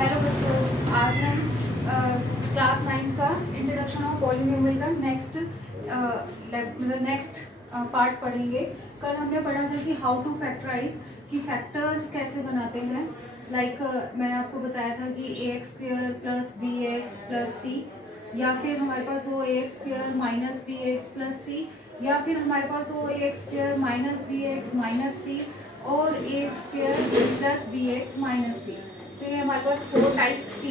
Hello बच्चों, आज हम क्लास 9 का इंट्रोडक्शन ऑफ पॉलिनोमियल का नेक्स्ट पार्ट पढ़ेंगे। कल हमने पढ़ा था कि हाउ टू फैक्टराइज, कि फैक्टर्स कैसे बनाते हैं। मैंने आपको बताया था कि ax² प्लस bx प्लस सी, या फिर हमारे पास हो ax² माइनस bx प्लस सी, या फिर हमारे पास हो ax² माइनस bx माइनस सी और ax² प्लस bx माइनस सी। तो ये हमारे पास 4 टाइप्स थी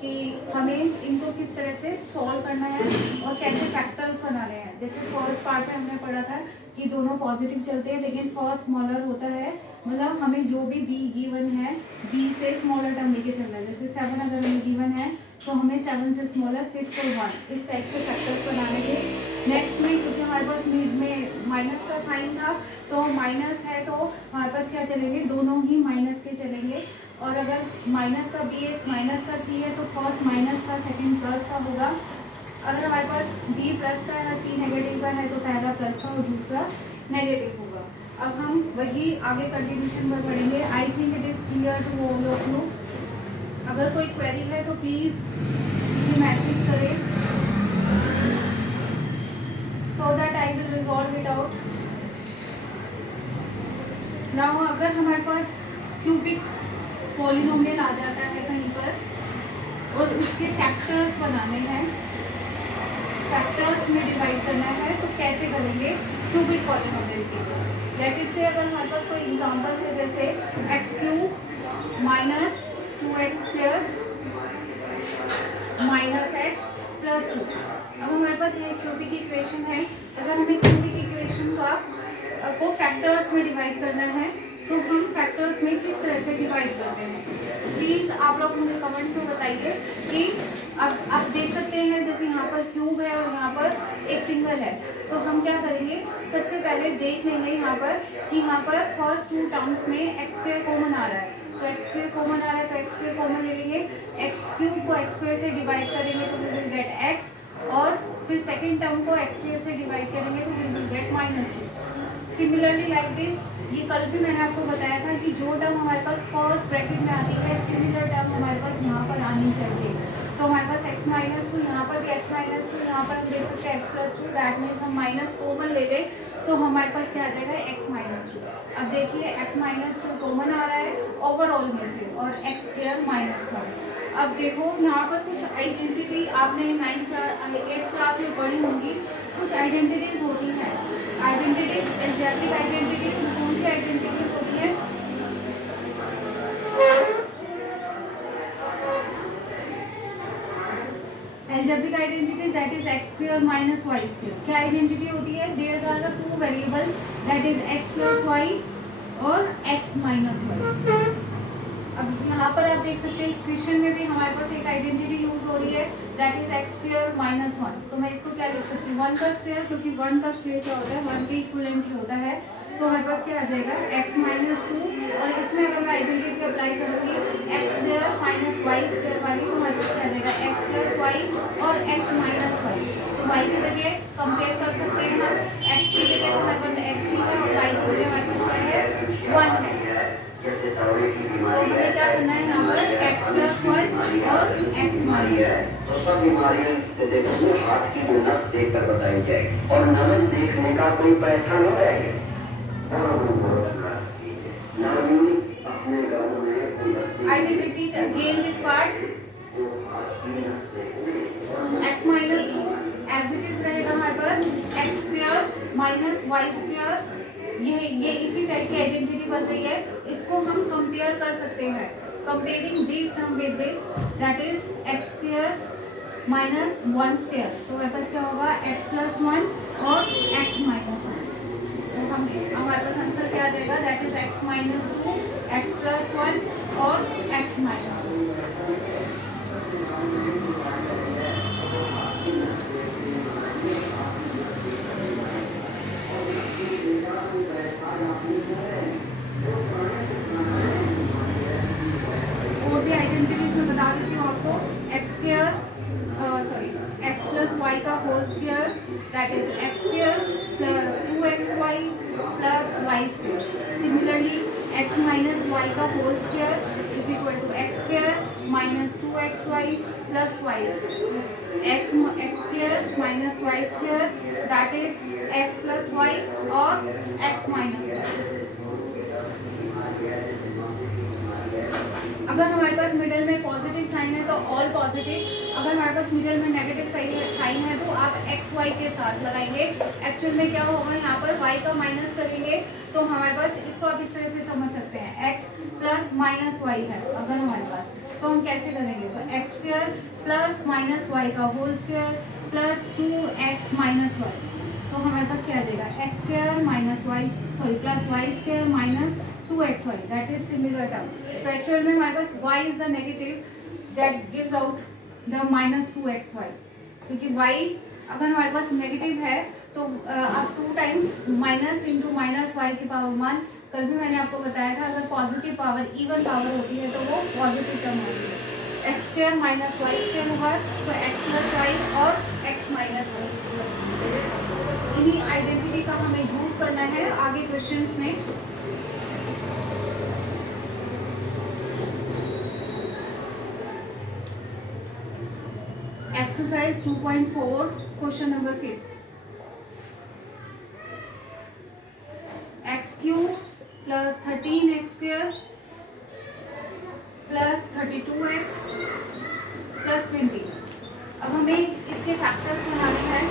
कि हमें इनको किस तरह से सॉल्व करना है और कैसे फैक्टर्स बनाने हैं। जैसे फर्स्ट पार्ट में हमने पढ़ा था कि दोनों पॉजिटिव चलते हैं, लेकिन फर्स्ट स्मॉलर होता है, मतलब हमें जो भी b गिवन है b से स्मॉलर टर्म लेके चलना है। जैसे 7 अगर हमें गिवन है तो हमें 7 से स्मॉलर 6 और 1 इस टाइप से फैक्टर्स बनाने थे। नेक्स्ट में क्योंकि हमारे पास मिड में माइनस का साइन था, तो माइनस है तो हमारे पास क्या चलेंगे, दोनों ही माइनस के चलेंगे। और अगर माइनस का bx माइनस का c है तो फर्स्ट माइनस का, सेकंड प्लस का होगा। अगर हमारे पास b प्लस का है, c नेगेटिव का है, तो पहला प्लस का और दूसरा नेगेटिव होगा। अब हम वही आगे कंटिन्यूशन पर पढ़ेंगे। I think it is clear to all of you. अगर कोई क्वेरी है तो प्लीज मैसेज करें, so that I will resolve it out. Now अगर हमारे पास क्यूबिक पॉलिनोमियल आ जाता है कहीं पर और उसके फैक्टर्स बनाने हैं, फैक्टर्स में डिवाइड करना है, तो कैसे करेंगे क्यूबिक पॉलिनोमियल के। लेट इट से अगर हमारे पास कोई एग्जांपल है, जैसे x³ minus 2x² minus x plus 2। अब हमारे पास ये क्यूबिक इक्वेशन है। अगर हमें क्यूबिक इक्वेशन को फैक्टर्स में डिवाइड करना है तो हम फैक्टर्स में किस तरह से डिवाइड करते हैं। प्लीज आप लोग मुझे कमेंट्स में बताइए कि अब आप देख सकते हैं जैसे यहाँ पर क्यूब है और यहाँ पर एक सिंगल है, तो हम क्या करेंगे, सबसे पहले देख लेंगे यहाँ पर कि यहाँ पर फर्स्ट 2 टर्म्स में x² कॉमन आ रहा है, तो x² कॉमन आ रहा है तो x² कॉमन ले लेंगे। x³ को x² से डिवाइड करेंगे तो वी विल गेट x, और फिर सेकेंड टर्म को x² से डिवाइड करेंगे तो we will get -2। Similarly like this, ये कल भी मैंने आपको बताया था कि जो टर्म हमारे पास फर्स्ट ब्रैकेट में आती है, सिमिलर टर्म हमारे पास यहाँ पर आनी चाहिए। तो हमारे पास x-2, यहाँ पर भी x-2, यहाँ पर हम देख सकते हैं x+2, दैट मीन्स हम माइनस कॉमन ले लें तो हमारे पास क्या आ जाएगा x-2। अब देखिए x-2 कॉमन आ रहा है ओवरऑल में से, और x² -1। अब देखो यहाँ पर कुछ आइडेंटिटी आपने 8th क्लास में पढ़ी होंगी, कुछ आइडेंटिटीज होती हैं। आइडेंटिटीज, एल्जेब्रिक आइडेंटिटीज, कौन सी आइडेंटिटीज होती है? Algebraic identities that is x² minus y²। क्या आइडेंटिटी होती है? There are the 2 variable that is x plus y और x माइनस y। अब यहाँ पर आप देख सकते हैं इस क्वेश्चन में भी हमारे पास एक आइडेंटिटी यूज हो रही है दैट इज x² -1। तो मैं इसको क्या लिख सकती हूँ, 1 का स्क्वायर, क्योंकि 1 का स्क्वायर क्या होता है, 1 के इक्विवेलेंट ही होता है। तो हमारे पास क्या आ जाएगा x-2, और इसमें अगर मैं आइडेंटिटी अप्लाई करूँगी x² माइनस y² वाली, तो हमारे पास क्या आ जाएगा x प्लस y और x माइनस y। तो y की जगह कंपेयर कर सकते हैं हम, x की जगह तो हमारे पास x ही है और y की जगह हमारे पास क्या है, 1 है। तो हमें क्या करना है यहाँ पर x प्लस 1 और x माइनस। तो सब बीमारियां देखो हाथ की जो नस देख कर बताई जाए, और नस देखने का कोई पैसा न रहे। I will repeat again this part. x minus 2 as it is रहेगा हमारे पास x² माइनस y²। ये इसी टाइप की आइडेंटिटी बन रही है, इसको हम कंपेयर कर सकते हैं। Comparing this term with this, that is x² minus 1²। तो हमारे पास क्या होगा, x प्लस 1 और x माइनस 1। तो हम हमारे पास आंसर क्या आ जाएगा, that is x minus 2, x plus 1 और x माइनस 1। और भी आइडेंटिटीज में बता देती हूँ आपको, x प्लस वाई का whole square that is x² plus 2xy plus y²। Similarly x minus y का whole square is equal to x² minus 2xy plus y x square minus y square that is x plus y और x minus y. अगर हमारे पास middle में positive sign है तो all positive, अगर हमारे पास मिडिल में नेगेटिव साइन है तो आप एक्स वाई के साथ लगाएंगे। एक्चुअल में क्या होगा, यहाँ पर वाई का माइनस करेंगे तो हमारे पास, इसको आप इस तरह से समझ सकते हैं, एक्स प्लस माइनस वाई है अगर हमारे पास, तो हम कैसे करेंगे, तो x square plus minus y का whole square plus 2x minus y, तो हमारे पास क्या आ जाएगा, x square minus y plus y square minus 2xy that is similar term. तो एक्चुअल में हमारे पास y is the negative that gives out the minus 2xy, क्योंकि y अगर हमारे पास नेगेटिव है तो आप 2 times minus into minus y की पावर 1, कल भी मैंने आपको बताया था अगर पॉजिटिव पावर इवन पावर होती है तो वो पॉजिटिव टर्म होती है। X square minus y square होगा तो एक्स प्लस वाई और एक्स माइनस वाई। इन्हीं आइडेंटिटी का हमें यूज करना है आगे क्वेश्चंस में। Exercise 2.4 question number 5, x cube plus 13x square plus 32x plus 20। अब हमें इसके फैक्टर्स बनाने हैं।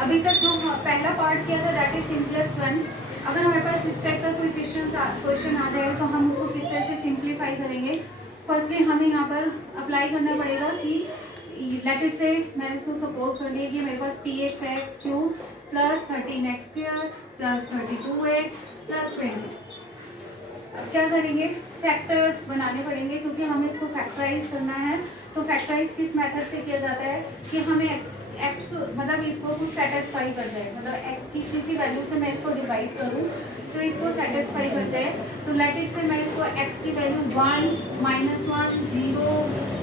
अभी तक जो पहला पार्ट किया था दैट इज सिंपलेस्ट वन। अगर हमारे पास इस टाइप का कोई क्वेश्चन आ जाए तो हम उसको किस तरह से सिंप्लीफाई करेंगे। फर्स्टली हमें यहाँ पर अप्लाई करना पड़ेगा कि लेट इट से मैंने इसको सपोज कर लिया कि मेरे पास px है x cube plus 13x square plus 32x plus 20। अब क्या करेंगे, फैक्टर्स बनाने पड़ेंगे क्योंकि हमें इसको फैक्टराइज करना है। तो फैक्टराइज किस मेथड से किया जाता है कि हमें एक्स मतलब इसको कुछ सेटिस्फाई कर जाए, मतलब एक्स की किसी वैल्यू से मैं इसको डिवाइड करूँ तो इसको सेटिस्फाई कर जाए। तो लेट इट से मैं इसको एक्स की वैल्यू 1 -1 0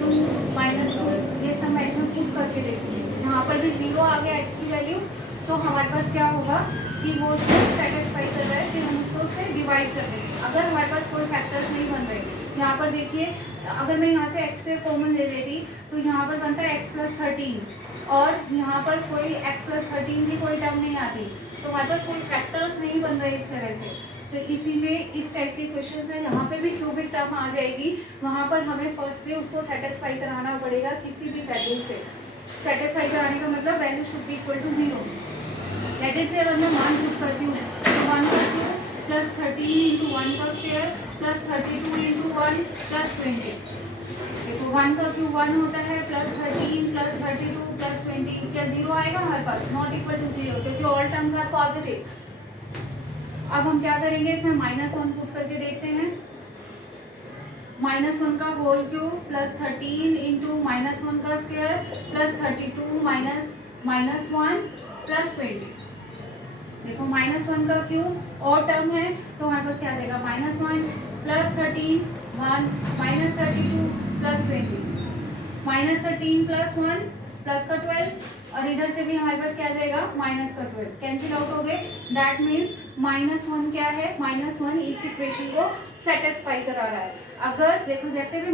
2 -2 ये सब मैं इसमें पुट करके देखती हूँ। जहाँ पर भी 0 आ गया एक्स की वैल्यू तो हमारे पास क्या होगा कि वो उसको सेटिस्फाई कर रहा है, फिर हम उसको उससे डिवाइड कर देंगे। अगर हमारे पास कोई फैक्टर्स नहीं बन रहे, यहाँ पर देखिए अगर मैं यहाँ से एक्स पे कॉमन ले लेती तो यहाँ पर बनता है एक्स प्लस 13 और यहाँ पर कोई एक्स प्लस 13 की कोई टर्म नहीं आती, तो हमारे पास कोई फैक्टर्स नहीं बन रहे इस तरह से। तो इसीलिए इस टाइप के क्वेश्चन है जहाँ पे भी क्यूबिक टर्म आ जाएगी वहाँ पर हमें फर्स्टली उसको सेटिस्फाई कराना पड़ेगा किसी भी वैल्यू से। सेटिस्फाई कराने का मतलब value should be equal to 0। Let it say अगर मैं 1 पुट करती हूँ तो 1 का क्यूब प्लस 13 इंटू 1 का स्क्वायर प्लस 32 इंटू 1 प्लस 20। देखो 1 का क्यूब 1 होता है प्लस 13 प्लस 32 प्लस 20, क्या 0 आएगा हमारे पास, नॉट इक्वल टू 0 क्योंकि ऑल टर्म्स आर पॉजिटिव। अब हम क्या करेंगे, इसमें -1 पुट करके देखते हैं। -1 का होल क्यूब प्लस 13 इंटू -1 का स्क्वायर प्लस 32 माइनस -1 प्लस 20। देखो -1 का क्यूब और टर्म है तो हमारे पास क्या आ जाएगा, -1 प्लस 13 1 -32 प्लस 20 -13 प्लस 1 प्लस का 12 और इधर से भी हमारे पास क्या आ जाएगा माइनस का 12 कैंसिल आउट हो गए। दैट मीन्स -1 क्या है, -1 इस इक्वेशन को सेटिस्फाई करा रहा है। अगर देखो जैसे भी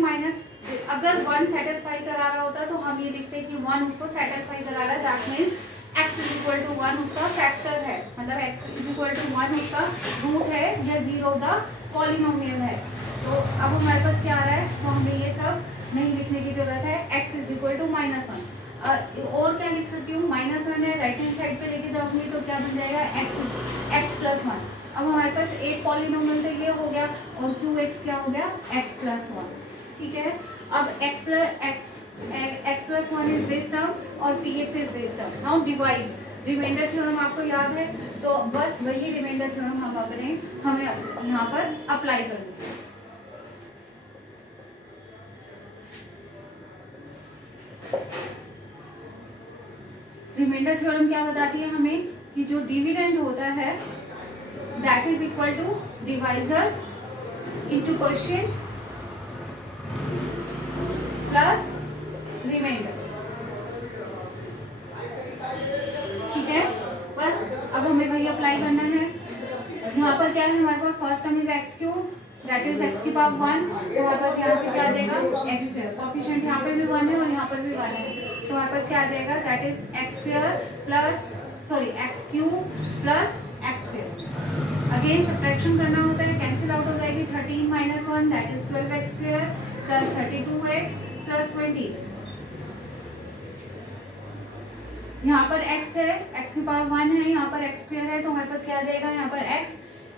अगर 1 सेटिस्फाई करा रहा होता तो हम ये लिखते कि 1 उसको सेटिस्फाई करा रहा है। That means x is equal to 1 उसका फैक्टर है, मतलब x इज इक्वल टू 1 उसका रूट है या 0 द पॉलिनोमियल है। तो अब हमारे पास क्या आ रहा है, तो हमें ये सब नहीं लिखने की जरूरत है। x इज इक्वल टू -1 और क्या लिख सकती हूँ, -1 है राइट हैंड साइड पे लेके जाऊंगी तो क्या बन जाएगा x प्लस 1। अब हमारे पास एक पॉलिनोमियल तो ये हो गया और qx क्या हो गया x प्लस 1। ठीक है, अब x plus 1 is this term और px is this term. Now divide, remainder theorem आपको याद है तो बस वही रिमाइंडर थ्योरम हमें यहाँ पर अप्लाई करना है। रिमाइंडर थ्योरम क्या बताती है हमें कि जो डिविडेंड होता है that is equal to divisor into quotient plus remainder. ठीक है, बस अब हमें वही अप्लाई करना है। यहाँ पर क्या है हमारे पास, first term is x cube that is x की पावर 1, तो हमारे पास यहाँ से क्या आ जाएगा एक्स स्क्वायर, कॉफिशिएंट यहाँ पे भी 1 है और यहाँ पर भी 1 है, तो हमारे पास क्या आ जाएगा, that is x square plus x cube plus x square. Again subtraction करना होता है, कैंसिल आउट हो जाएगी, 13 minus 1 that is 12x square plus 32x plus 20। यहाँ पर x है, x की पावर 1 है, यहाँ पर x स्क्वायर है, तो हमारे पास क्या आ जाएगा, यहाँ पर x,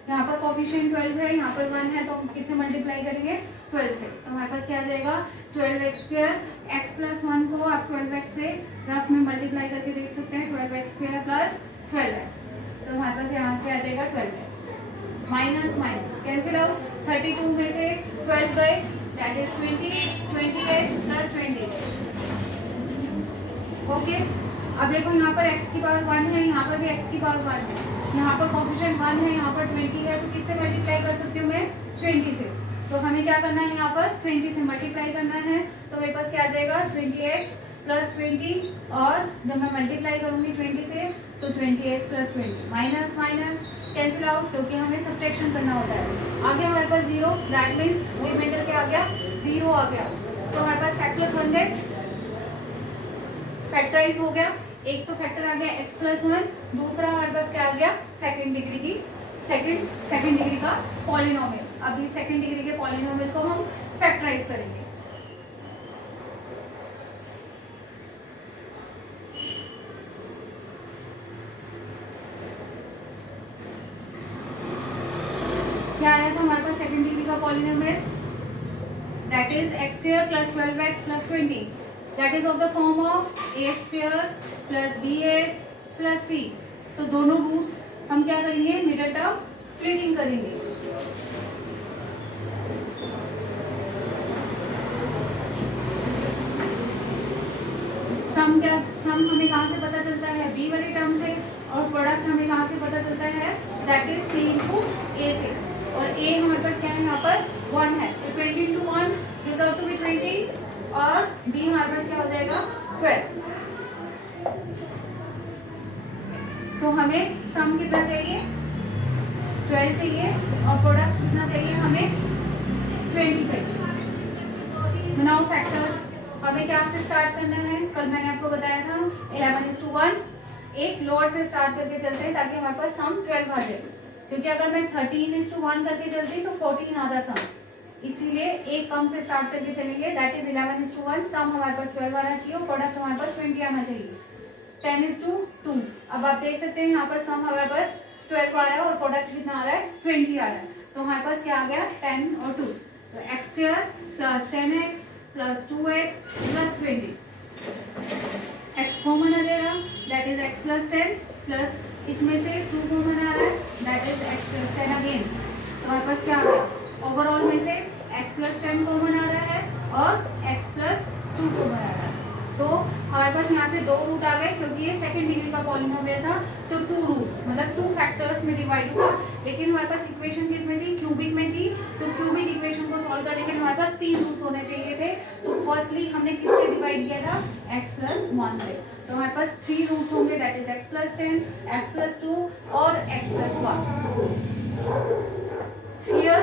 यहाँ पर कोफिशिएंट 12 है, यहाँ पर 1 है, तो हम किससे मल्टीप्लाई करेंगे, 12 से, तो हमारे पास क्या आ जाएगा 12x स्क्वायर, x प्लस 1 को आप 12x से रफ में मल्टीप्लाई करके देख सकते हैं, 12x स्क्वायर प्लस 12x, तो हमारे पास यहाँ से आ जाएगा 12x, minus minus cancel out, 32 में से 12 गए that is 20, 20x plus 20। Okay, अब देखो यहाँ पर x की पावर 1 है, यहाँ पर भी x की पावर 1 है, यहाँ पर कोफिशिएंट 1 है, यहाँ पर 20 है, तो किससे मल्टीप्लाई कर सकती हूँ मैं, 20 से, तो हमें क्या करना है, यहाँ पर 20 से मल्टीप्लाई करना है, तो मेरे पास क्या आ जाएगा 20x प्लस 20, और जब मैं मल्टीप्लाई करूँगी 20 से तो 20x plus 20, minus minus cancel out, क्योंकि हमें सब्ट्रैक्शन करना होता है। आ गया हमारे पास 0, दैट मीन्स रिमाइंडर क्या आ गया, 0 आ गया, तो हमारे पास फैक्टर्स बन गए, फैक्टराइज हो गया, एक तो फैक्टर आ गया x प्लस 1, दूसरा हमारे पास क्या आ गया, सेकंड डिग्री का पॉलिनोमियल। अब इस सेकंड डिग्री के पॉलिनोमियल को हम फैक्टराइज करेंगे। क्या आया था हमारे पास सेकंड डिग्री का polynomial, that is x square plus 12x plus 20, that is of the form of ax square plus bx plus c। तो दोनों रूट्स हम क्या करेंगे, मिडल टर्म स्प्लिटिंग करेंगे। सम हमें कहाँ से पता चलता है, b वाली टर्म से, और प्रोडक्ट हमें कहाँ से पता चलता है, that is c into a से, और a हमारे पास क्या है, यहाँ पर 1 है, तो 20 into 1 gives out to be 20, और b हमारे पास क्या हो जाएगा 12। तो हमें सम कितना चाहिए, 12 चाहिए, और प्रोडक्ट कितना चाहिए, हमें 20 चाहिए। बनाओ फैक्टर्स, हमें क्या से स्टार्ट करना है, कल मैंने आपको बताया था 11:1, एक लोअर से स्टार्ट करके चलते हैं ताकि हमारे पास सम 12 आ जाए, क्योंकि अगर मैं 13:1 करके चलती तो 14 आता सम, इसीलिए एक कम से स्टार्ट करके चलेंगे, दैट इज 11:1, सम हमारे पास 12 आना चाहिए और प्रोडक्ट हमारे पास 20 आना चाहिए। 10:2, अब आप देख सकते हैं यहाँ पर सम हमारे पास 12 आ रहा है और प्रोडक्ट कितना आ रहा है, 20 आ रहा है, तो हमारे पास क्या आ गया 10 और 2, तो x square plus 10x plus 2x plus 20, x common आ जाएगा, that is x plus 10 plus इसमें से 2 कॉमन आ रहा है, that is x plus 10 again, तो हमारे पास क्या आ गया, ओवरऑल में से x प्लस 10 कॉमन आ रहा है और x प्लस 2 कॉमन आ रहा है, तो हमारे पास यहाँ से 2 रूट आ गए, क्योंकि ये सेकंड डिग्री का पॉलिनोमियल था, तो 2 रूट्स मतलब 2 फैक्टर्स में डिवाइड हुआ, लेकिन हमारे पास इक्वेशन किसमें थी, क्यूबिक में थी, तो क्यूबिक इक्वेशन को सॉल्व करने के लिए हमारे पास 3 रूट्स होने चाहिए थे, तो फर्स्टली हमने किससे डिवाइड किया था, x प्लस 1 से, तो हमारे पास 3 रूट्स होंगे, that is x plus 10, x plus 2 और x प्लस 1। क्लियर?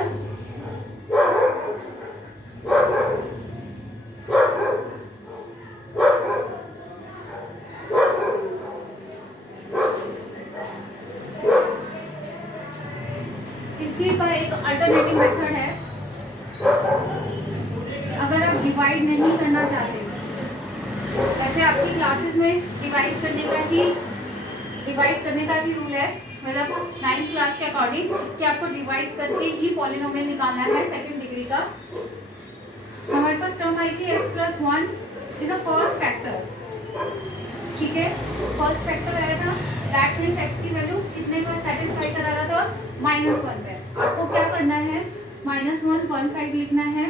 इसकी का एक अल्टरनेटिव मेथड है, अगर आप डिवाइड नहीं करना चाहते, वैसे आपकी क्लासेस में डिवाइड करने का ही रूल है, मतलब 9th क्लास के अकॉर्डिंग कि आपको डिवाइड करके ही पॉलिनोमियल निकालना है सेकंड डिग्री का। हमारे पास टर्म आई थी x plus 1 is a first factor, ठीक है, फर्स्ट फैक्टर आया था, दैट मीन्स x की वैल्यू कितने को सेटिस्फाई करा रहा था, -1 पे। आपको क्या करना है, -1 वन साइड लिखना है,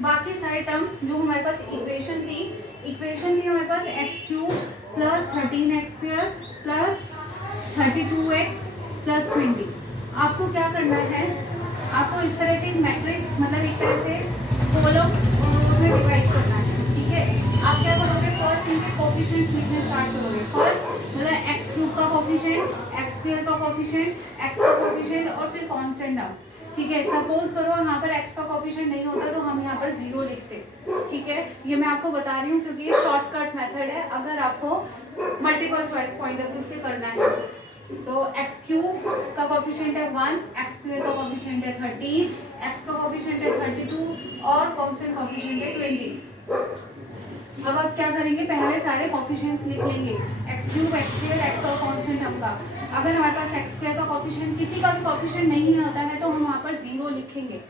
बाकी सारे टर्म्स जो हमारे पास इक्वेशन थी हमारे पास x cube plus 13x square plus 32x plus 20। आपको क्या करना है, आपको इस तरह से मैट्रिक्स मतलब एक तरह से कॉलम और रोज में डिवाइड करना है, ठीक है। आप क्या करोगे, फर्स्ट इनके कोफिशिएंट्स लिखने स्टार्ट करोगे, फर्स्ट मतलब x क्यूब का कोफिशिएंट, x स्क्वायर का कोफिशिएंट, x का कोफिशिएंट और फिर कांस्टेंट नाम, ठीक है। सपोज करो यहाँ पर x का कोफिशिएंट नहीं होता तो हम यहाँ पर 0 लिखते, ठीक है, ये मैं आपको बता रही हूँ क्योंकि ये शॉर्टकट मेथड है अगर आपको multiple choice point of view से करना है। तो एक्स क्यूब का कोफिशिएंट है 1, एक्स स्क्वायर का कोफिशिएंट है 13, एक्स का कोफिशिएंट है 32 और कांस्टेंट कोफिशिएंट है 20। अब आप क्या करेंगे, पहले सारे कोफिशिएंट्स लिख लेंगे, x cube, x square, x और कांस्टेंट टर्म का। अगर हमारे पास एक्स स्क्वायर का कोफिशिएंट किसी का भी कोफिशिएंट नहीं होता है तो हम वहाँ पर 0 लिखेंगे।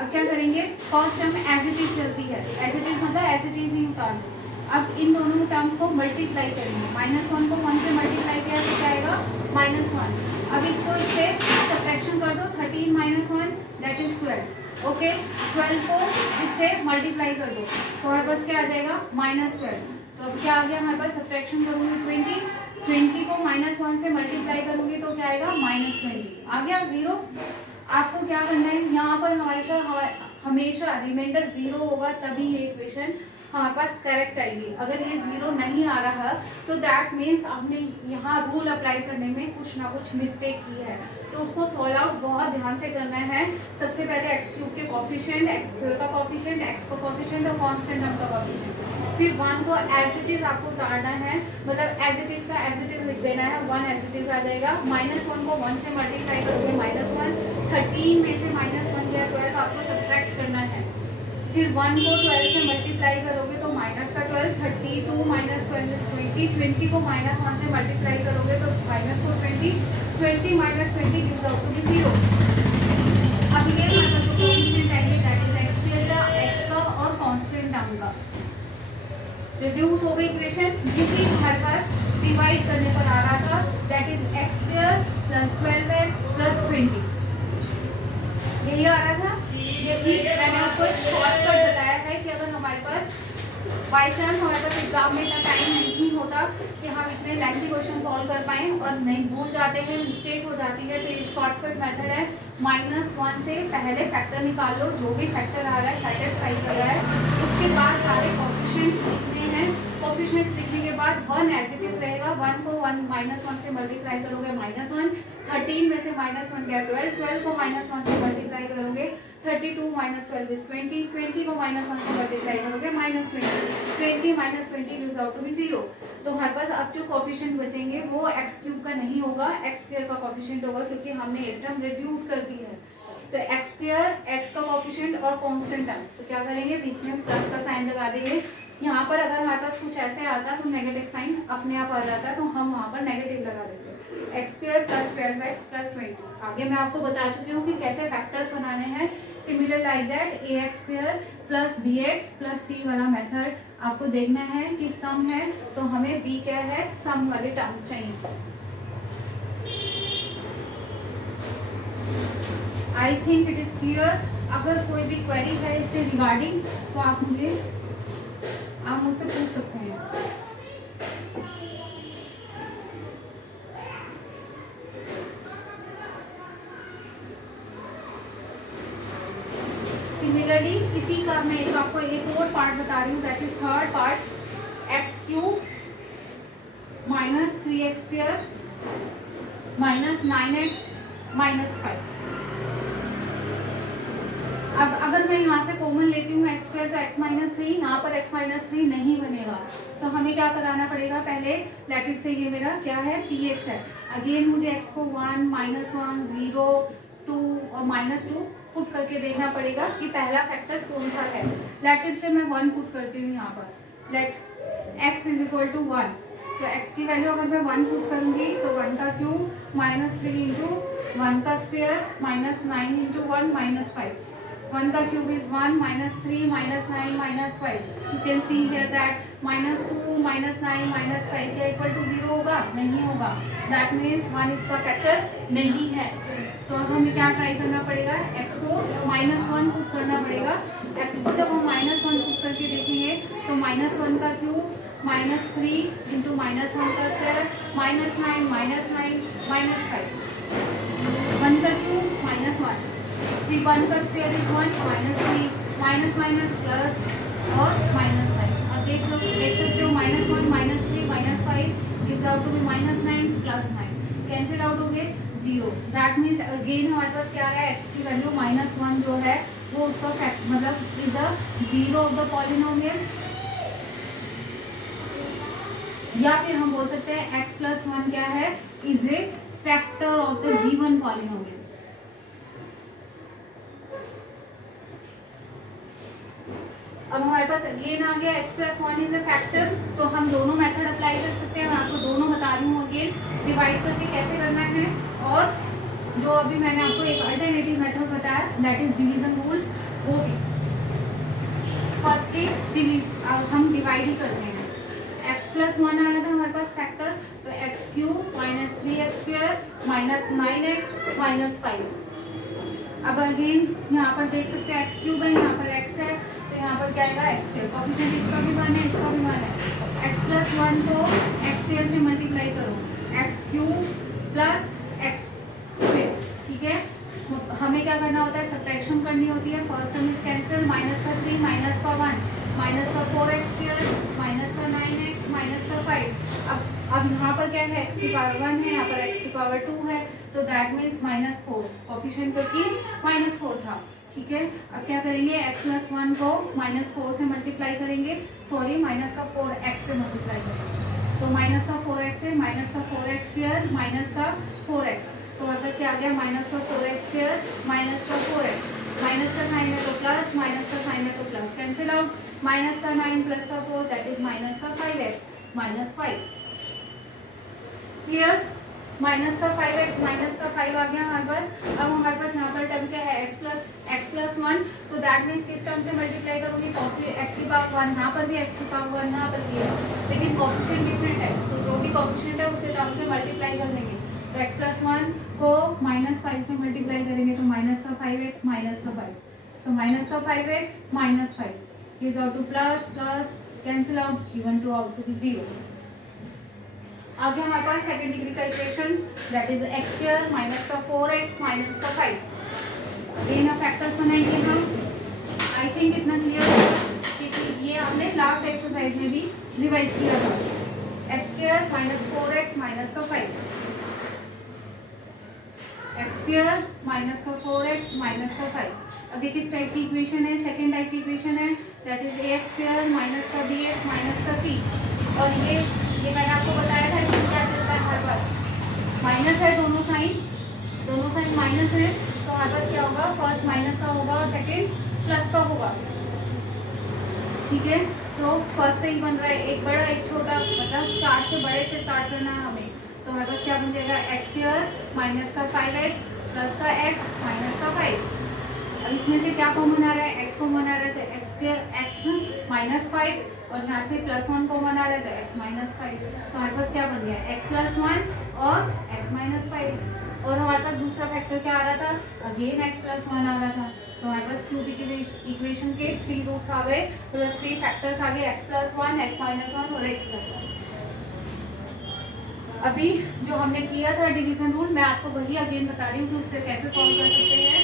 अब क्या करेंगे, first term as it is चलती है, एज इट इज मतलब एज इट इज ही उतारना। अब इन दोनों टर्म्स को मल्टीप्लाई करेंगे, -1 को 1 से मल्टीप्लाई किया तो क्या आएगा -1। अब इसको इससे सब्ट्रैक्शन कर दो, 13 - 1 दैट इज 12। ओके, 12 को इससे मल्टीप्लाई कर दो तो हमारे पास क्या आ जाएगा -12। तो अब क्या आ गया हमारे पास, सब्ट्रैक्शन करूँगी 20 को -1 से मल्टीप्लाई करूँगी तो क्या आएगा -20। आ गया 0। आपको क्या करना है, यहाँ पर हमेशा रिमाइंडर 0 होगा तभी ये इक्वेशन हमारे पास करेक्ट आएगी। अगर ये 0 नहीं आ रहा तो दैट मीन्स आपने यहाँ रूल अप्लाई करने में कुछ ना कुछ मिस्टेक की है। तो उसको सॉल्व आउट बहुत ध्यान से करना है। सबसे पहले एक्स क्यूब के कोफिशिएंट, एक्स स्क्वायर का कोफिशिएंट, एक्स का कोफिशिएंट और कांस्टेंट टर्म का कोफिशिएंट। फिर 1 को एज इट इज आपको उतारना है, मतलब एज इट इज का एज इट इज लिख देना है, 1 एज इट इज आ जाएगा। -1 को 1 से मल्टीप्लाई करोगे -1, 13 में से -1 गया 12, आपको सब्ट्रैक्ट करना है। फिर 1 को 12 से मल्टीप्लाई करोगे तो माइनस का 12, 32 - 12 इज 20, 20 को -1 से मल्टीप्लाई करोगे तो -4 20 - 20 gives out to be 0। अब ये हमारा जो कोफिशिएंट आएंगे दैट इज एक्स स्क्वायर का, एक्स का और कांस्टेंट टर्म का। रिड्यूस हो गई इक्वेशन, यही हमारे पास डिवाइड करने पर आ रहा था that is x square + 12x + 20, यही आ रहा था। यही मैंने आपको एक शॉर्टकट बताया है कि अगर हमारे पास बाई चांस हमारे पास एग्जाम में इतना टाइम नहीं होता कि हम इतने लेंथी क्वेश्चन सॉल्व कर पाएँ और नहीं भूल जाते हैं, मिस्टेक हो जाती है, तो ये शॉर्टकट मेथड है। -1 से पहले फैक्टर निकाल लो, जो भी फैक्टर आ रहा है सेटिस्फाई कर रहा है, उसके बाद सारे कोफिशिएंट्स लिखने हैं। कोफिशिएंट्स लिखने के बाद 1 एज इट इज रहेगा, 1 को 1 से मल्टीप्लाई करोगे -1, 13 में से -1 गया 12, 12 को -1 से मल्टीप्लाई करोगे 32 - 12 इज 20, 20 को -1 से मल्टीप्लाई करोगे -20, 20 - 20 gives out to be 0। तो हमारे पास अब जो कोफिशिएंट बचेंगे वो एक्स क्यूब का नहीं होगा, एक्स स्क्वायर का कोफिशिएंट होगा क्योंकि हमने एक टर्म रिड्यूस कर दी है। तो एक्स स्क्वायर, एक्स का कोफिशिएंट और कांस्टेंट टर्म, तो क्या करेंगे, बीच में प्लस का साइन लगा देंगे। यहाँ पर अगर हमारे पास कुछ ऐसे आता तो नेगेटिव साइन अपने आप आ जाता, तो हम वहाँ पर नेगेटिव लगा देते, एक्स स्क्वायर + 12x + 20। आगे मैं आपको बता चुकी हूँ कि कैसे फैक्टर्स बनाने हैं। Similar like that ax² + bx + c वाला मेथड आपको देखना है कि सम है तो हमें b क्या है, सम वाले टर्म्स चाहिए। आई थिंक इट इज क्लियर। अगर कोई भी क्वेरी है इससे रिगार्डिंग तो आप मुझसे पूछ सकते हैं। सिमिलरली इसी का मैं आपको एक और पार्ट बता रही हूँ that is third part, x³ - 3x² - 9x - 5। अब अगर मैं यहाँ से कॉमन लेती हूँ x² तो x - 3, यहाँ पर x - 3 नहीं बनेगा तो हमें क्या कराना पड़ेगा, पहले ब्रैकेट से ये मेरा क्या है px है, अगेन मुझे x को 1 - 1 0 2 और -2 पुट करके देखना पड़ेगा कि पहला फैक्टर कौन सा है। ब्रैकेट से मैं 1 पुट करती हूँ यहाँ पर, लेट x = 1, तो x की वैल्यू अगर मैं 1 पुट करूँगी तो 1 का क्यूब -3 × 1 का स्क्वायर -9 × 1 -5, 1 का cube is 1 -3 -9 -5। You can see here that -2 -9 -5 क्या इक्वल टू 0 होगा, नहीं होगा, दैट मीन्स 1 इसका फैक्टर नहीं है। तो अब हमें क्या ट्राई करना पड़ेगा, x को -1 पुट करना पड़ेगा। x को जब हम -1 पुट करके देखेंगे तो -1 का क्यूब -3 × -1 का स्क्वायर -9 -9 -5, 1 का क्यूब -1, 3 1 का स्क्वायर इज 1 -3 माइनस प्लस और -5। अब देख सकते हो -1 -3 -5 gives out to be -9 + 9 cancel out हो गए 0। दैट मीन्स अगेन हमारे पास क्या है, x की वैल्यू -1 जो है वो उसका फैक्ट मतलब is the zero of the polynomial, या फिर हम बोल सकते हैं x प्लस वन क्या है, is a factor of the given polynomial. अब हमारे पास अगेन आ गया x plus one is a factor, तो हम दोनों मेथड अप्लाई कर सकते हैं। मैं आपको दोनों बता रही हूँ अगेन, डिवाइड करके कैसे करना है, और जो अभी मैंने आपको एक अल्टरनेटिव मेथड बताया दैट इज डिवीजन रूल, वो भी फर्स्ट हम डिवाइड ही करते हैं। x प्लस वन आया था हमारे पास फैक्टर, तो x cube minus three x square minus nine x minus five. अब अगेन यहाँ पर देख सकते हैं एक्स क्यूब है, यहाँ पर x है, तो यहाँ पर क्या आएगा एक्स स्क्वायर, कोएफिशिएंट इसका भी वन है इसका भी वन है। एक्स प्लस वन को एक्स स्क्वायर से मल्टीप्लाई करो, x cube plus x square, ठीक है। हमें क्या करना होता है, सब्ट्रैक्शन करनी होती है। First term is cancel, minus का थ्री माइनस का वन माइनस का फोर एक्स स्क्वायर माइनस का नाइन एक्स माइनस का फाइव। अब यहाँ पर क्या है, एक्स की पावर वन है, यहाँ पर एक्स की पावर टू है, तो that means minus four, coefficient क्योंकि माइनस फोर था, ठीक है। अब क्या करेंगे, एक्स प्लस वन को माइनस फोर से मल्टीप्लाई करेंगे, सॉरी माइनस का फोर एक्स से मल्टीप्लाई करेंगे, तो माइनस का फोर एक्स है, माइनस का फोर एक्स स्क्वायर माइनस का फोर एक्स, तो वापस क्या आ गया, माइनस का फोर एक्स स्क्वायर माइनस का फोर एक्स, माइनस का साइन है तो प्लस, माइनस का साइन है तो प्लस, कैंसिल आउट, माइनस का नाइन प्लस का फोर दैट इज माइनस का five x minus five, clear. Minus का फाइव एक्स माइनस का फाइव आ गया हमारे पास। अब हमारे पास यहाँ पर टर्म क्या है, एक्स प्लस वन, तो दैट मीन्स किस टर्म से मल्टीप्लाई करूँगी, एक्स की पावर वन, यहाँ पर भी एक्स की पावर वन, यहाँ पर भी है, लेकिन कोएफिशिएंट डिफरेंट है, तो जो भी कोएफिशिएंट है उसे टर्म से मल्टीप्लाई कर देंगे। तो एक्स प्लस वन को माइनस फाइव से मल्टीप्लाई करेंगे, तो माइनस का फाइव एक्स माइनस का फाइव, तो माइनस का five x minus five is out to plus plus, cancel out, given to out to be zero. आगे हमारे पास सेकंड डिग्री का equation that is x square minus का four x minus का five. Again अब factors बनाएंगे हम, I think इतना क्लियर है क्योंकि ये हमने लास्ट एक्सरसाइज में भी रिवाइज किया था। X square minus four x minus का फाइव, एक्स स्क्वायर माइनस का फोर एक्स माइनस का फाइव। अब ये किस टाइप की इक्वेशन है, सेकेंड टाइप की इक्वेशन है that is a x square minus का बी एक्स माइनस का सी। और ये मैंने आपको बताया था कि क्या चलता है हमारे पास, माइनस है, दोनों साइन माइनस है, तो हमारे पास क्या होगा, फर्स्ट माइनस का होगा और सेकंड प्लस का होगा, ठीक है। तो फर्स्ट से ही बन रहा है, एक बड़ा एक छोटा, मतलब चार से बड़े से स्टार्ट करना है हमें, तो हमारे पास क्या बन जाएगा, एक्स स्क्वायर माइनस का फाइव एक्स प्लस का एक्स माइनस का फाइव। अब इसमें से क्या कॉमन आ रहा है, एक्स कॉमन आ रहा है, तो x square x minus five, और यहाँ से प्लस वन कॉमन आ रहा है तो एक्स माइनस फाइव, तो हमारे पास क्या बन गया, एक्स प्लस वन और एक्स माइनस फाइव। और हमारे पास दूसरा फैक्टर क्या आ रहा था, अगेन एक्स प्लस वन आ रहा था, तो हमारे पास क्यूबिक इक्वेशन के थ्री रूट्स आ गए, तो थ्री फैक्टर्स आ गए, x plus one, x minus one और एक्स प्लस वन। अभी जो हमने किया था डिवीजन रूल, मैं आपको वही अगेन बता रही हूँ कि उससे कैसे सॉल्व कर सकते हैं।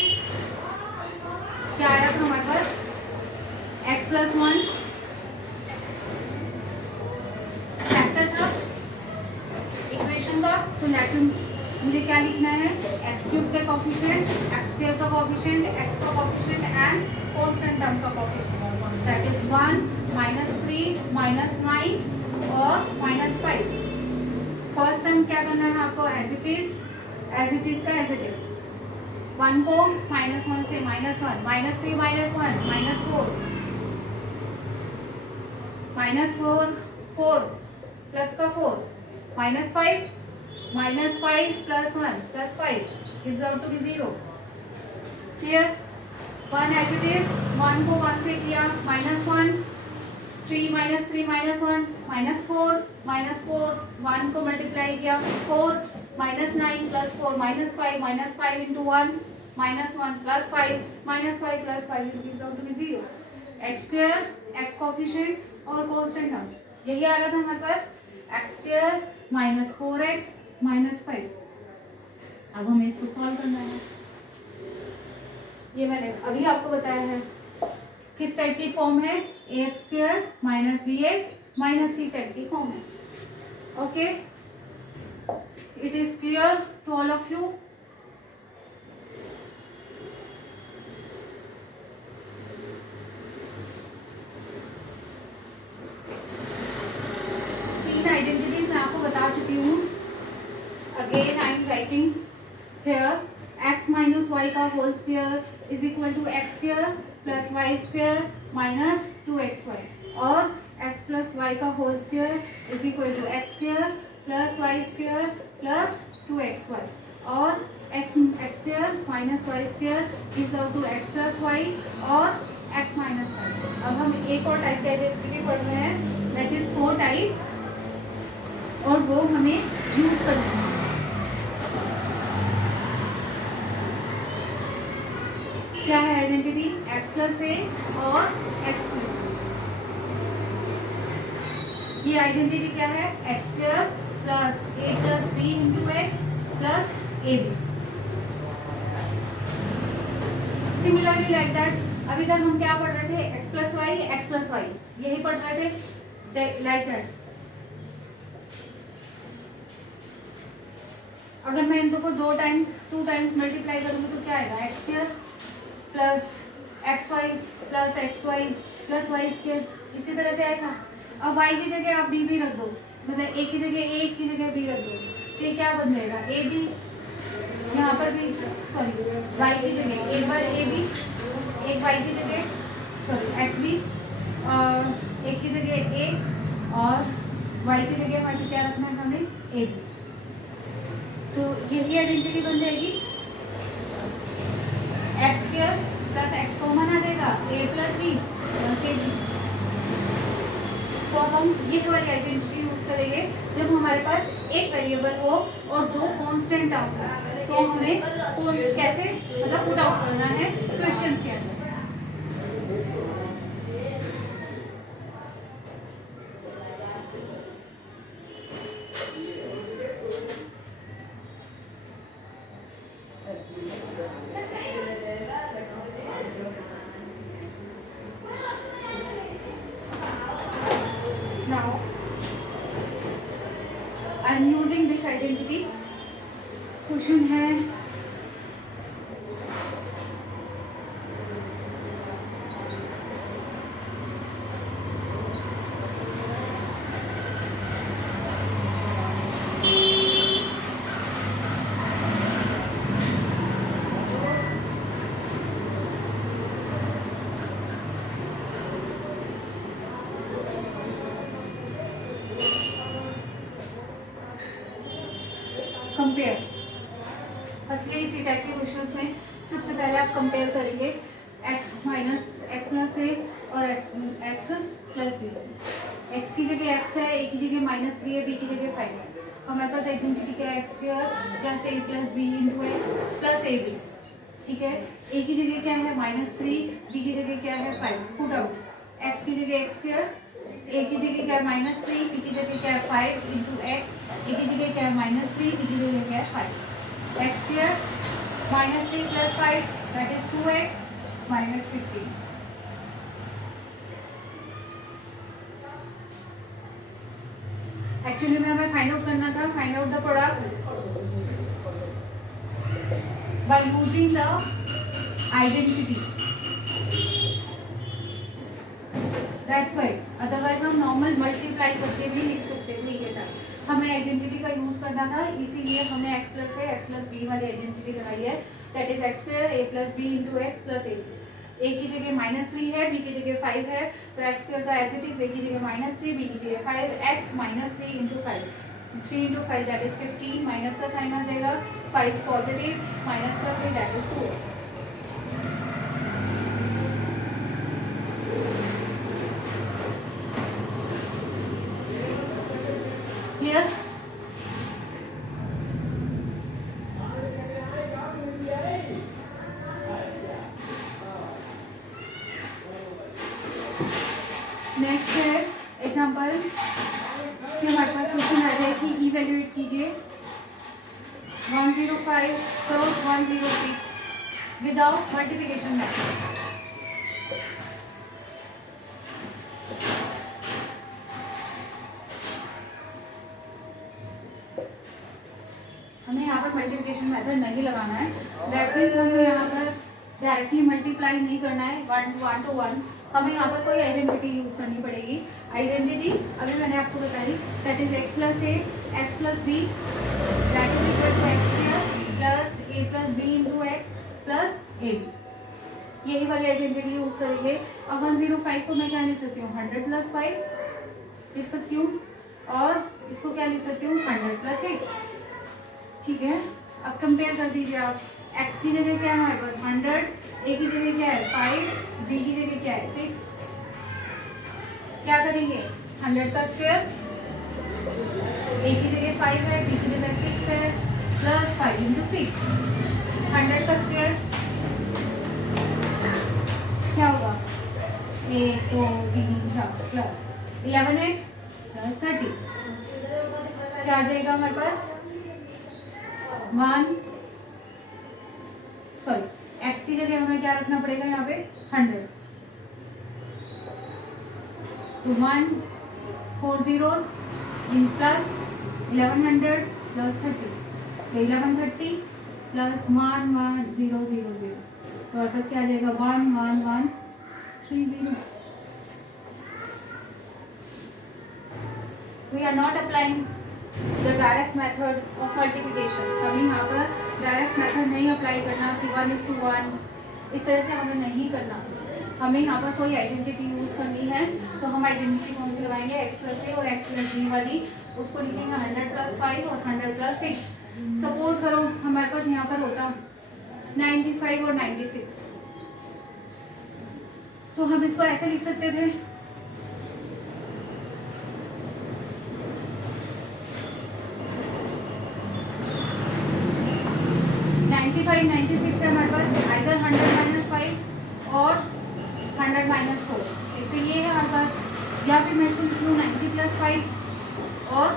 क्या आया था हमारे पास, एक्स प्लस वन फैक्टर था इक्वेशन का, तो मुझे क्या लिखना है, एक्स क्यूब का कोएफिशिएंट, एक्स स्क्वायर का कोएफिशिएंट, एक्स का कोएफिशिएंट एंड कांस्टेंट टर्म का coefficient, that is 1 minus three minus nine और माइनस फाइव। फर्स्ट टर्म क्या करना है आपको, एज इट इज का एज इट इज, वन को माइनस वन से minus one, minus three minus one minus four plus का four minus five plus one plus five gives out to be zero, clear. One as it is, one को one से किया minus one, three minus one minus four, one को multiply किया four, minus nine plus four minus five into one minus one plus five plus five gives out to be zero. X square, x coefficient और constant term, यही आ रहा था हमारे पास, x square minus four x minus five. अब हमें इसको सॉल्व करना है, ये मैंने अभी आपको बताया है किस टाइप की फॉर्म है, a x square minus b x minus c type की फॉर्म है। Okay, it is clear to all of you. बता चुकी हूँ. Again I am writing here x minus y का whole square is equal to x square plus y square minus 2xy और x plus y का whole square is equal to x square plus y square plus 2xy और x square minus y square is equal to x plus y और x minus y. अब हम एक और type की identity पढ़ रहे हैं, दैट इज 4 टाइप, और वो हमें यूज करना है. क्या है आइडेंटिटी? x प्लस ए और x प्लस. ये आइडेंटिटी क्या है? x square plus a plus b into x plus a b. Similarly like that, अभी तक हम क्या पढ़ रहे थे? x प्लस वाई, यही पढ़ रहे थे लाइक दैट. अगर मैं इन दो को 2 टाइम्स मल्टीप्लाई करूंगी तो क्या आएगा? x square plus x y plus x y plus y square. इसी तरह से आएगा. अब y की जगह आप b भी रख दो, मतलब a की जगह a की जगह b रख दो, तो ये क्या बन जाएगा? A b. यहाँ पर भी सॉरी y की जगह एक बार a b, एक y की जगह सॉरी एक्स बी, एक की जगह a और y की जगह हमें क्या रखना है? हमें a b. तो यही आइडेंटिटी बन जाएगी. X square plus x common आ जाएगा, a plus b plus a b. तो हम ये वाली आइडेंटिटी यूज करेंगे जब हमारे पास एक वेरिएबल हो और 2 कांस्टेंट आउट हो, तो हमें कैसे मतलब पुट आउट करना है क्वेश्चंस के अंदर. Now I am using this identity. Question है कंपेयर. फर्स्टली इसी टाइप के क्वेश्चंस में सबसे पहले आप कंपेयर करेंगे x माइनस एक्स प्लस ए और x प्लस बी. x की जगह x है, a की जगह -3 है, b की जगह 5 है. हमारे पास आइडेंटिटी क्या है? X square plus a plus b into x plus a b. ठीक है. a की जगह क्या है? -3, b की जगह क्या है? 5. Put out. x की जगह एक्स स्क्वायर, a की जगह क्या है? -3, b की जगह क्या है? 5 इंटू एक्स. a की जगह क्या है? -3, b की जगह क्या है? 5. x square -3 plus 5 that is 2x minus 15. Actually में हमें फाइंड आउट करना था, find out the product by using the identity. That's why otherwise हम नॉर्मल मल्टीप्लाई करके भी लिख सकते थे. ये था हमें आइडेंटिटी का यूज करना था, इसीलिए हमने x प्लस है एक्स प्लस बी वाली आइडेंटिटी लगाई है. That is x square a plus b into x plus a. A की जगह -3 है, बी की जगह 5 है, तो एक्स स्क्वायर तो एज इट इज. ए की जगह -3, बी की जगह 5, x -3 into 5. 3 into 5 that is 15, minus का साइन आ जाएगा. 5 पॉजिटिव माइनस का 3 that is 2x. Clear? Next है एग्जाम्पल कि हमारे पास क्वेश्चन आ जाए कि इवेल्युएट कीजिए 105 क्रॉस 106 विदाउट मल्टीप्लिकेशन मेथड. हमें यहाँ पर मल्टीप्लिकेशन मेथड नहीं लगाना है. दैट मीन्स हमें यहाँ पर डायरेक्टली मल्टीप्लाई नहीं करना है 1 to 1. हमें यहाँ पर कोई आइडेंटिटी यूज करनी पड़ेगी. आइडेंटिटी अभी मैंने आपको बताई that is x plus a x plus b that is equal to x square plus a plus b into x plus a b. यही वाली आइडेंटिटी यूज करेंगे। अब 105 को मैं क्या लिख सकती हूँ 100 प्लस 5 लिख सकती हूँ और इसको क्या लिख सकती हूँ 100 प्लस 6। ठीक है, अब कंपेयर कर दीजिए आप। x की जगह क्या है हमारे पास 100, a की जगह क्या है 5, b की जगह क्या है 6। क्या करेंगे 100 का स्क्वायर, a की जगह 5 है, b की जगह 6 है, प्लस 5 इंटू 6। 100 का स्क्वायर क्या होगा 1 2 3 4 प्लस 11x प्लस 30। क्या आ जाएगा हमारे पास 1 सॉरी x की जगह हमें क्या रखना पड़ेगा यहाँ पे 100 तो 1 4 zeros इन प्लस 1100 प्लस 30 तो 1130 प्लस 1 1 0 0 0 तो हमारे पास क्या आ जाएगा 1 1 1 3 0। We are not applying the direct method of multiplication। हमें यहाँ पर डायरेक्ट मेथड नहीं अप्लाई करना कि 1:1 इस तरह से हमें नहीं करना। हमें यहाँ पर कोई आइडेंटिटी यूज़ करनी है तो हम आइडेंटिटी कौन सी लगाएंगे x प्लस ए और x प्लस बी वाली। उसको लिखेंगे 100 प्लस 5 और 100 प्लस 6। सपोज करो हमारे पास यहाँ पर होता 95 और 96 तो हम इसको ऐसे लिख सकते थे 95 96 है हमारे पास आइदर 100 माइनस 5 और 100 माइनस 4। तो ये है हमारे पास, या फिर मैं इसको लिख लूँ 90 प्लस 5 और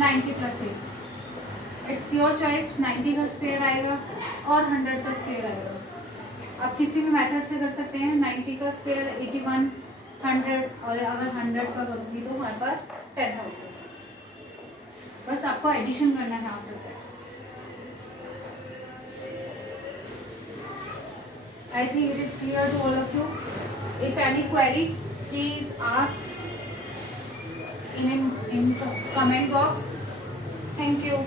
90 प्लस 6। It's your choice. 90 का स्क्वायर आएगा और 100 का स्क्वायर आएगा। आप किसी भी मेथड से कर सकते हैं। 90 का स्क्वायर 81, 100 और अगर 100 का करूँगी तो हमारे पास 10,000। बस आपको एडिशन करना है यहाँ पर। I think it is clear to all of you. If any query, please ask in comment box. Thank you.